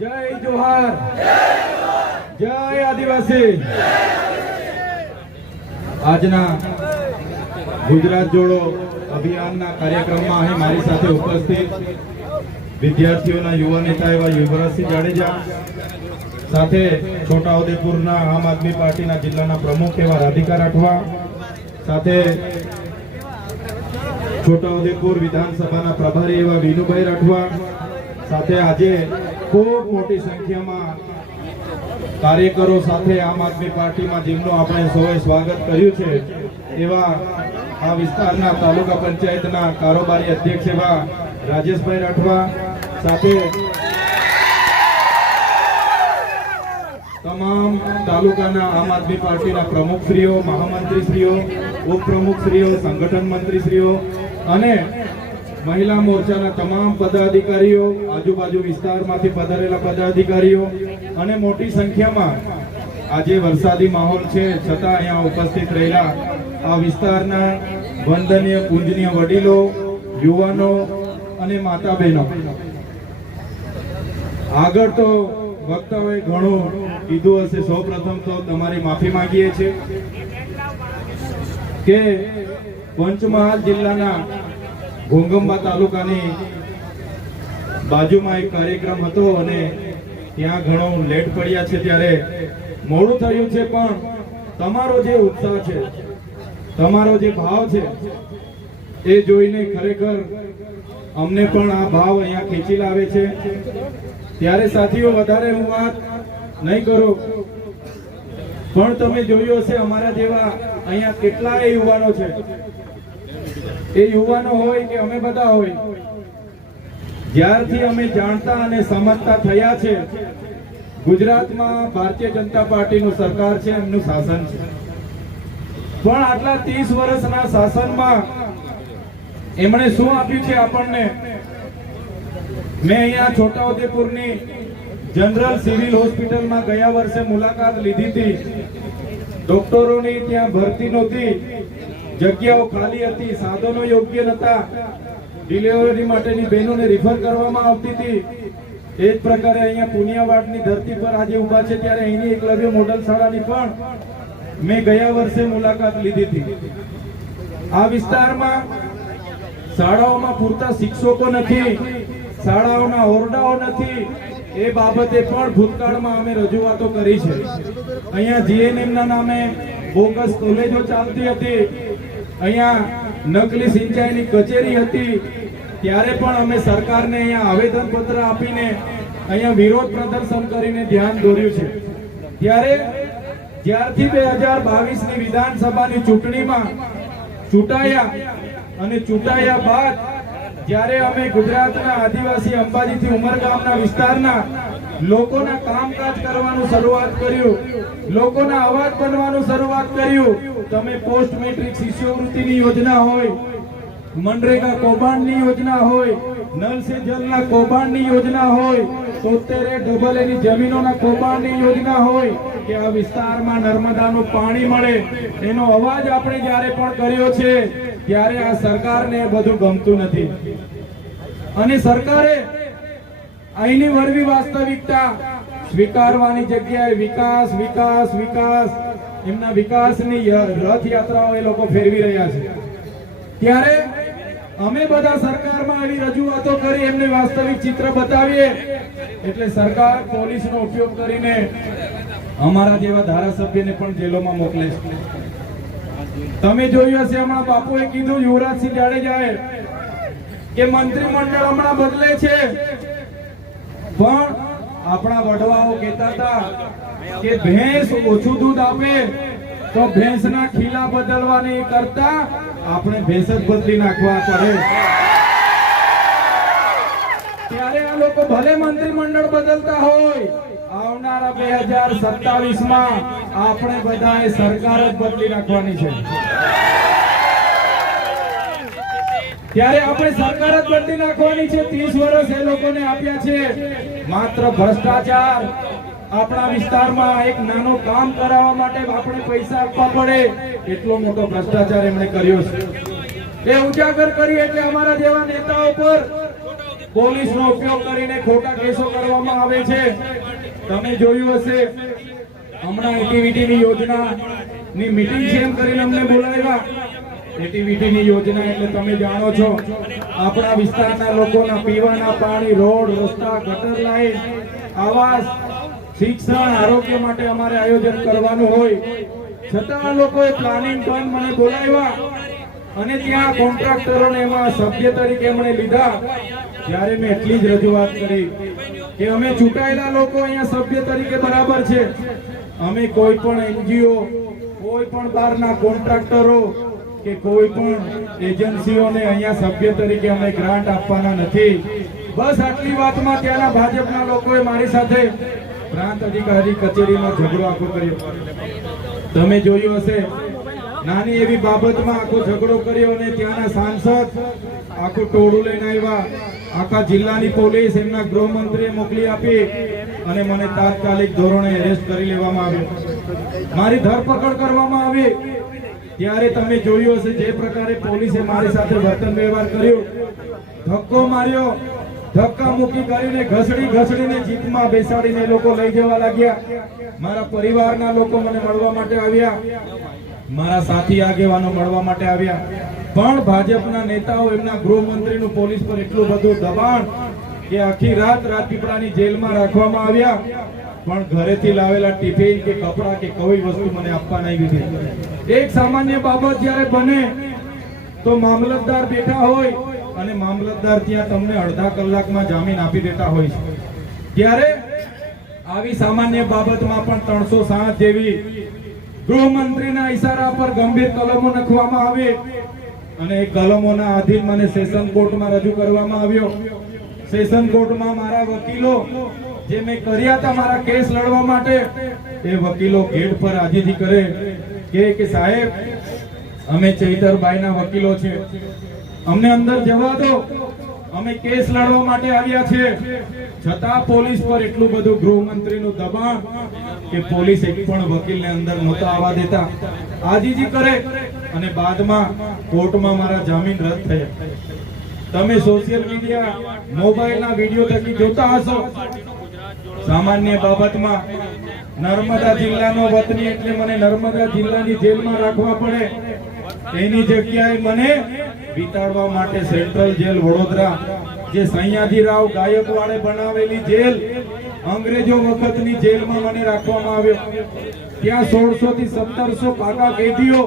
જય જોહાર. જય આદિવાસી. આજના ગુજરાત જોડો અભિયાનના કાર્યક્રમમાં અહીં મારી સાથે ઉપસ્થિત વિદ્યાર્થીઓના યુવા નેતા એવા યુવરાજસિંહ જાડેજા, સાથે છોટાઉદેપુરના આમ આદમી પાર્ટીના જિલ્લાના પ્રમુખ એવા રાધિકા રાઠવા, સાથે છોટાઉદેપુર વિધાનસભાના પ્રભારી એવા વિનુભાઈ રાઠવા, સાથે આજે ખૂબ મોટી સંખ્યામાં કાર્યકરો સાથે આમ આદમી પાર્ટીમાં જેમનું આપણે સૌએ સ્વાગત કર્યું છે, એવા આ વિસ્તારના તાલુકા પંચાયતના કારોબારી અધ્યક્ષ એવા રાજેશભાઈ રાઠવા સાથે તમામ તાલુકાના આમ આદમી પાર્ટીના પ્રમુખશ્રીઓ, મહામંત્રીશ્રીઓ, ઉપપ્રમુખશ્રીઓ, સંગઠન મંત્રીશ્રીઓ અને મહિલા મોરચાના તમામ પદાધિકારીઓ, આજુબાજુ વિસ્તારમાંથી પધારેલા પદાધિકારીઓ અને મોટી સંખ્યામાં આજે વરસાદી માહોલ છે. છતાં અહીંયા ઉપસ્થિત રહેલા આ વિસ્તારના વંદનીય, પૂજનીય વડીલો, યુવાનો અને માતા બહેનો આગળ તો વક્તાઓએ ઘણું કીધું હશે. સૌ પ્રથમ તો તમારી માફી માંગીએ છીએ કે પંચમહાલ જિલ્લાના ઘોંગંબા તાલુકાની બાજુમાં એક કાર્યક્રમ હતો અને ત્યાં ઘણો લેટ પડ્યા છે ત્યારે મોડું થયું છે, પણ તમારો જે ઉત્સાહ છે, તમારો જે ભાવ છે, એ જોઈને ખરેખર અમને પણ આ ભાવ અહીંયા ખેંચી લાવે છે. ત્યારે સાથીઓ, વધારે હું વાત નહીં કરું, પણ તમે જોયું હશે અમારા જેવા અહીંયા કેટલાય યુવાનો છે. એ યુવાનો હોય કે અમે બધા હોય, જ્યારથી અમે જાણતા અને સમજતા થયા છે, ગુજરાતમાં ભારતીય જનતા પાર્ટીનું સરકાર છે, એમનું શાસન છે. પણ આટલા ત્રીસ વર્ષના શાસનમાં એમણે શું આપ્યું છે આપણને? મેં અહીંયા છોટાઉદેપુરની જનરલ સિવિલ હોસ્પિટલમાં ગયા વર્ષે મુલાકાત લીધી હતી. ડોક્ટરોની ત્યાં ભરતી નહોતી. જગ્યાઓ ખાલી હતી, સાધનો યોગ્ય નતા ડિલિવરી માટેની બહેનોને રિફર કરવામાં આવતી હતી. એ જ પ્રકારે અહીંયા પુનિયાવાડની ધરતી પર આજે ઊભા છે ત્યારે અહીંની એકલવ્ય મોડલ શાળાની પણ મેં ગયા વર્ષે મુલાકાત લીધી હતી. આ વિસ્તારમાં શાળાઓમાં પૂરતા શિક્ષકો નથી, શાળાઓના ઓરડાઓ નથી. એ બાબતે પણ ભૂતકાળમાં અમે રજૂઆતો કરી છે. અહીંયા જીએનએમના નામે બોગસ કોલેજો ચાલતી હતી. અહીંયા નકલી સિંચાઈની કચેરી હતી. ત્યારે પણ અમે સરકારને અહીંયા આવેદન પત્ર આપીને અહીંયા વિરોધ પ્રદર્શન કરીને ધ્યાન દોર્યું છે. ત્યારે જ્યારથી બે હજાર બાવીસની વિધાનસભાની ચૂંટણીમાં ચૂંટાયા અને ચૂંટાયા બાદ જ્યારે અમે ગુજરાતના આદિવાસી અંબાજીથી ઉમરગામના વિસ્તારના લોકોના કામકાજ કરવાનું શરૂઆત કર્યું. લોકોના અવાજ બનવાનું શરૂઆત કર્યું. તમે પોસ્ટ મેટ્રિક શિષ્યવૃત્તિની યોજના હોય, મનરેગા કૌભાંડની યોજના હોય, નલ સે જલના કૌભાંડની યોજના હોય, તોતેરે ડબલ એની જમીનોના કૌભાંડની યોજના હોય, કે આ વિસ્તારમાં નર્મદાનું પાણી મળે. એનો અવાજ આપણે જ્યારે પણ કર્યો છે, ત્યારે આ સરકારને બધું ગમતું નથી. અને સરકારે અહીંની વળવી વાસ્તવિકતા સ્વીકારવાની જગ્યાએ વિકાસ વિકાસ વિકાસ. એમના વિકાસની રથયાત્રાઓ એ લોકો ફેરવી રહ્યા છે. ત્યારે અમે બધા સરકારમાં આવી રજૂઆતો કરી એમને વાસ્તવિક ચિત્ર બતાવીએ. એટલે સરકાર પોલીસનો ઉપયોગ કરીને અમારા જેવા ધારાસભ્યને પણ જેલોમાં મોકલે છે. તમે જોયું હશે હમણાં બાપુએ કીધું યુવરાજસિંહ જાડેજાએ કે મંત્રીમંડળ હમણાં બદલે છે. પણ આપણા વડવાઓ કહેતા હતા કે ભેંસ ઓછું દૂધ આપે તો ભેંસના ખીલા બદલવાની કરતા આપણે ભેંસ જ બદલી નાખવા પડે. ત્યારે આ લોકો ભલે મંત્રીમંડળ બદલતા હોય, આવનારા બે હજાર સત્તાવીસમાં આપણે બધાએ સરકાર જ બદલી નાખવાની છે. ત્યારે આપણે સરકાર જ બદલી નાખવાની છે. ત્રીસ વર્ષ એ લોકોને આપ્યા છે. માત્ર ભ્રષ્ટાચાર આપણા વિસ્તારમાં એક નાનો કામ કરાવવા માટે આપણે પૈસા આપવા પડે. એટલો મોટો ભ્રષ્ટાચાર એમણે કર્યો છે. એ ઉજાગર કરી એટલે અમારા જેવા નેતાઓ પર પોલીસનો ઉપયોગ કરીને ખોટા કેસો કરવામાં આવે છે. તમે જોયું હશે, હમણાં એટીવીટીની યોજના ની મીટિંગ છે એમ કરીને અમને બોલાવ્યા. એટીવીટીની યોજના એટલે તમે જાણો છો, આપણા વિસ્તારના લોકોના પીવાના પાણી, રોડ, રસ્તા, ગટર લાઈન, આવાસ, શિક્ષણ, આરોગ્ય માટે અમારે આયોજન કરવાનું હોય. છતાં લોકોએ પ્લાનિંગ પણ મને બોલાવ્યા અને ત્યાં કોન્ટ્રાક્ટરોને એમાં સભ્ય તરીકે મને લીધા. ત્યારે મેં એટલી જ રજૂઆત કરી કે અમે ચૂંટાયેલા લોકો અહીંયા સભ્ય તરીકે બરાબર છે. અમે કોઈ પણ એનજીઓ કોઈ પણ બહારના કોન્ટ્રાક્ટરો કે કોઈ પણ એજન્સીઓને અહીંયા સભ્ય તરીકે અમે ગ્રાન્ટ આપવાના નથી. બસ આટલી વાતમાં ત્યાંના ભાજપના લોકોએ મારી સાથે પ્રાંત અધિકારી કચેરીમાં ઝઘડો આખો કર્યો. તમે જોયું હશે, નાની એવી બાબતમાં આખો ઝઘડો કર્યો અને ત્યાંના સાંસદ આખું ટોળું લઈને આવ્યા. આખા જિલ્લાની પોલીસ એમના ગૃહમંત્રીએ મોકલી આપી અને મને તાત્કાલિક ધોરણે એરેસ્ટ કરી લેવામાં આવ્યો. મારી ધરપકડ કરવામાં આવી. ત્યારે તમે જોયું હશે જે પ્રકારે પોલીસે મારી સાથે વર્તન વ્યવહાર કર્યો. ધક્કો માર્યો. ધક્કા મૂકી કરીને ઘસડી ઘસડીને જીતમાં બેસાડીને લોકો લઈ જવા લાગ્યા. મારા પરિવારના લોકો મને મળવા માટે આવ્યા. મારા સાથી આગેવાનો મળવા માટે આવ્યા. પણ ભાજપના નેતાઓ એમના ગૃહમંત્રીનું પોલીસ પર એટલું બધું દબાણ કે આખી રાત રાજપીપળાની જેલમાં રાખવામાં આવ્યા. પણ ઘરેથી લાવેલા ટિફિન કે કપડાં કે કોઈ વસ્તુ મને આપવા નહીં દીધી એક સામાન્ય બાબત જ્યારે બને, તો મામલતદાર બેઠા હોય અને મામલતદાર ત્યાં તમને અડધા કલાકમાં જામીન આપી દેતા હોય છે. ત્યારે આવી સામાન્ય બાબતમાં પણ ત્રણસો સાત જેવી ગૃહમંત્રીના ઈશારા પર ગંભીર કલમો નખવામાં આવે અને એ કલમોના આધીન મને સેશન કોર્ટમાં રજૂ કરવામાં આવ્યો. સેશન કોર્ટમાં મારા વકીલો જે મેં કર્યા હતા મારા કેસ લડવા માટે, એ વકીલો ગેટ પર આજીજી કરે કે કે સાહેબ, અમે ચૈતરભાઈના વકીલો છે. અમને અંદર જવા દો. અમે કેસ લડવા માટે આવ્યા છે. છતાં પોલીસ પર એટલું બધું ગૃહમંત્રીનું દબાણ કે પોલીસ એક પણ વકીલને અંદર નહોતા આવવા દેતા. આજીજી કરે અને બાદમાં કોર્ટમાં મારા જામીન રદ થયા. તમે સોશિયલ મીડિયા મોબાઈલના વીડિયો થકી જોતા હશો. સામાન્ય બાબતમાં નર્મદા જિલ્લાનો વતની એટલે મને નર્મદા જિલ્લાની જેલમાં રાખવા પડે. એની જગ્યાએ મને વિતાડવા માટે સેન્ટ્રલ જેલ વડોદરા, જે સયાજીરાવ ગાયકવાડે બનાવેલી જેલ, અંગ્રેજો વખતની જેલમાં મને રાખવામાં આવ્યો. ત્યાં સોળસો થી સત્તરસો પાકા કેદીઓ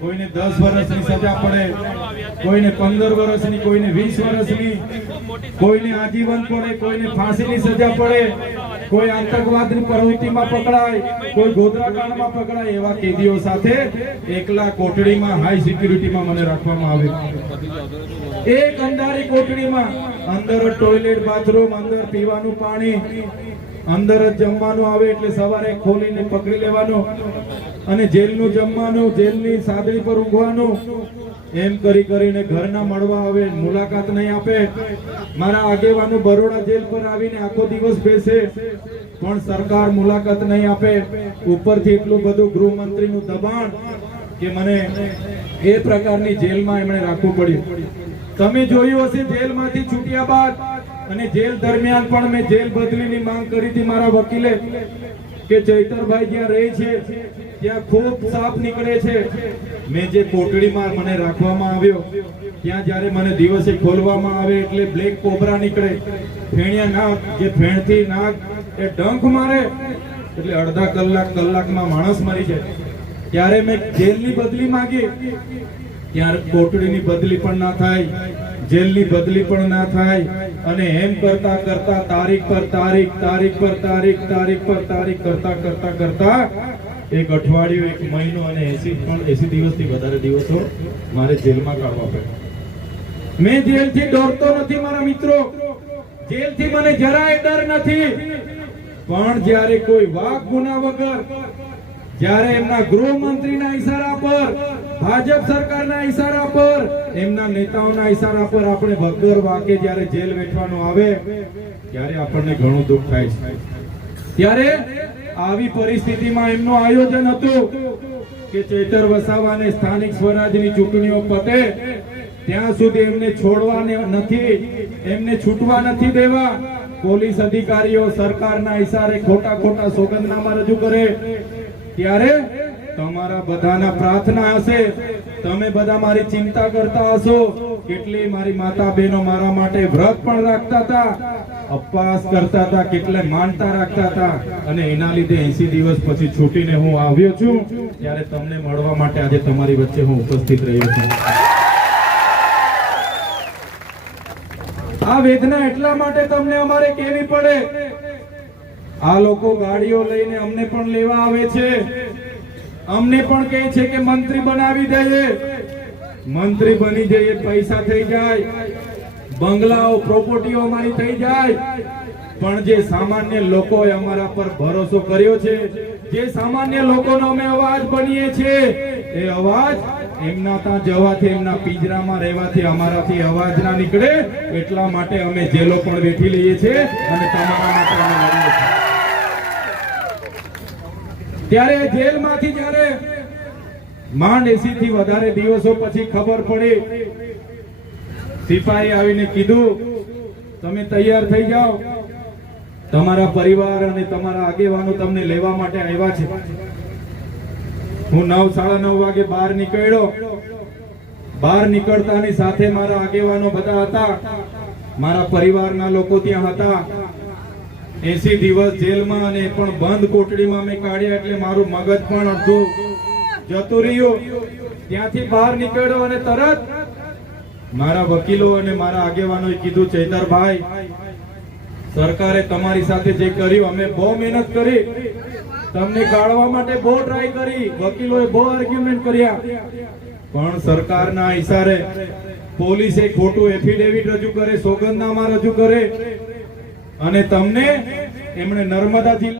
કોઈને દસ વર્ષની સજા પડે, કોઈને પંદર વર્ષની, કોઈને વીસ વર્ષની, કોઈને આજીવન પડે, કોઈને ફાંસીની સજા પડે, કોઈ આતંકવાદની પ્રવૃત્તિમાં પકડાય, કોઈ ગોધરાકાંડમાં પકડાય, એવા કેદીઓ સાથે એકલા કોટડીમાં હાઈ સિક્યુરિટીમાં મને રાખવામાં આવે. એક અંધારી કોટડીમાં, અંદર ટોયલેટ બાથરૂમ અંદર પીવાનું પાણી, અંદર જ જમવાનું આવે એટલે સવારે ખોલીને પકડી લેવાનું. અને જેલનું જમવાનું, જેલની સાદડી પર ઊંઘવાનું, એમ કરી કરીને ઘરના મળવા આવે, મુલાકાત નહીં આપે. મારા આગેવાનો બરોડા જેલ પર આવીને આખો દિવસ બેસે, પણ સરકાર મુલાકાત નહીં આપે. ઉપરથી એટલું બધું ગૃહમંત્રીનું દબાણ કે મને એ પ્રકારની જેલમાં એમણે રાખવું પડ્યું. તમે જોયું હશે જેલમાંથી છૂટ્યા બાદ, અને જેલ દરમિયાન પણ મેં જેલ બદલીની માંગ કરી હતી મારા વકીલે. કે ચૈતરભાઈ જ્યાં રહે છે, ત્યાં ખૂબ સાપ નીકળે છે. મેં જે કોટડીમાં મને રાખવામાં આવ્યો, ત્યાં જ્યારે મને દિવસે ખોલવામાં આવે એટલે બ્લેક કોબરા નીકળે. ફેણિયા નાગ, જે ફેણથી નાગ એ ડંખ મારે, એટલે અડધા કલાક કલાકમાં માણસ મરી જાય. ત્યારે મેં જેલની બદલી માંગી. ત્યારે કોટડીની બદલી પણ ના થાય, જેલની બદલી પણ ના થાય. અને એમ કરતા કરતા તારીખ પર તારીખ તારીખ પર તારીખ તારીખ પર તારીખ કરતા કરતા કરતા એક અઠવાડિયું, એક મહિનો અને એસી પણ એસી દિવસથી વધારે દિવસો મારે જેલમાં કાઢવા પડ્યા મેં જેલથી ડરતો નથી મારા મિત્રો. જેલથી મને જરાય ડર નથી. પણ જ્યારે કોઈ વાક ગુના વગર, જ્યારે એમના ગૃહમંત્રીના ઈશારા પર ભાજપ સરકારના ઈશારા પર, એમના નેતાઓના ઈશારા પર આપણે વગર વાકે જ્યારે જેલ વેઠવાનું આવે, ત્યારે આપણને ઘણું દુઃખ થાય છે. ત્યારે આવી પરિસ્થિતિમાં એમનું આયોજન હતું કે ચેતર વસાવાને સ્થાનિક સ્વરાજની ચૂંટણીઓ પતે, ત્યાં સુધી એમને છોડવા નથી, એમને છૂટવા નથી દેવા. પોલીસ અધિકારીઓ સરકારના ઈશારે ખોટા ખોટા સોગંદનામા રજૂ કરે. ત્યારે તમારા બધાના પ્રાર્થના હશે. તમે બધા મારી ચિંતા કરતા હશો. કેટલી મારી માતા બહેનો મારા માટે વ્રત પણ રાખતા હતા અપવાસ કરતા હતા, કેટલે માનતા રાખતા હતા. અને એના લીધે એસી દિવસ પછી છૂટીને હું આવ્યો છું. ત્યારે તમને મળવા માટે આજે તમારી વચ્ચે હું ઉપસ્થિત રહ્યો છું. આ વેદના એટલા માટે તમને અમારે કેવી પડે. આ લોકો ગાડીઓ લઈને અમને પણ લેવા આવે છે. અમને પણ કહે છે કે મંત્રી બનાવી દઈએ. મંત્રી બની જઈએ, પૈસા થઈ જાય. બંગલાઓ પ્રોપર્ટીઓ અમારી થઈ જાય. પણ જે સામાન્ય લોકોએ અમારા પર ભરોસો કર્યો છે, જે સામાન્ય લોકોનો અમે અવાજ બનીએ છીએ, એ અવાજ એમના ત્યાં જવાથી, એમના પિંજરામાં રહેવાથી, અમારાથી અવાજ ના નીકળે. એટલા માટે અમે જેલો પણ વેઠી લઈએ છીએ અને તમારા માટે અમે લડીએ છીએ ત્યારે જેલમાંથી જ્યારે માંડ એસી થી વધારે દિવસો પછી ખબર પડી, સિપાહી આવીને કીધું, તમે તૈયાર થઈ જાઓ. તમારા પરિવાર અને તમારા આગેવાનો તમને લેવા માટે આવ્યા છે. હું નવ, સાડા નવ વાગે બહાર નીકળ્યો. બહાર નીકળતાની સાથે મારા આગેવાનો બધા હતા. મારા પરિવારના લોકો ત્યાં હતા. એસી દિવસ જેલમાં અને પણ બંધ કોટડીમાં મેં કાઢ્યા એટલે મારું મગજ પણ અડધું જતું રહ્યું. ત્યાંથી બહાર નીકળ્યો અને તરત મારા વકીલો અને મારા આગેવાનોએ કીધું, ચૈતરભાઈ, સરકારે તમારી સાથે જે કર્યું, અમે બહુ મહેનત કરી. તમને કાઢવા માટે બહુ ટ્રાય કરી. વકીલોએ બહુ આર્ગ્યુમેન્ટ કર્યા. પણ સરકારના ઇશારે પોલીસે ખોટું એફિડેવિટ રજૂ કરે, સોગંદનામા રજૂ કરે. અને તમને એમણે નર્મદા જિલ્લા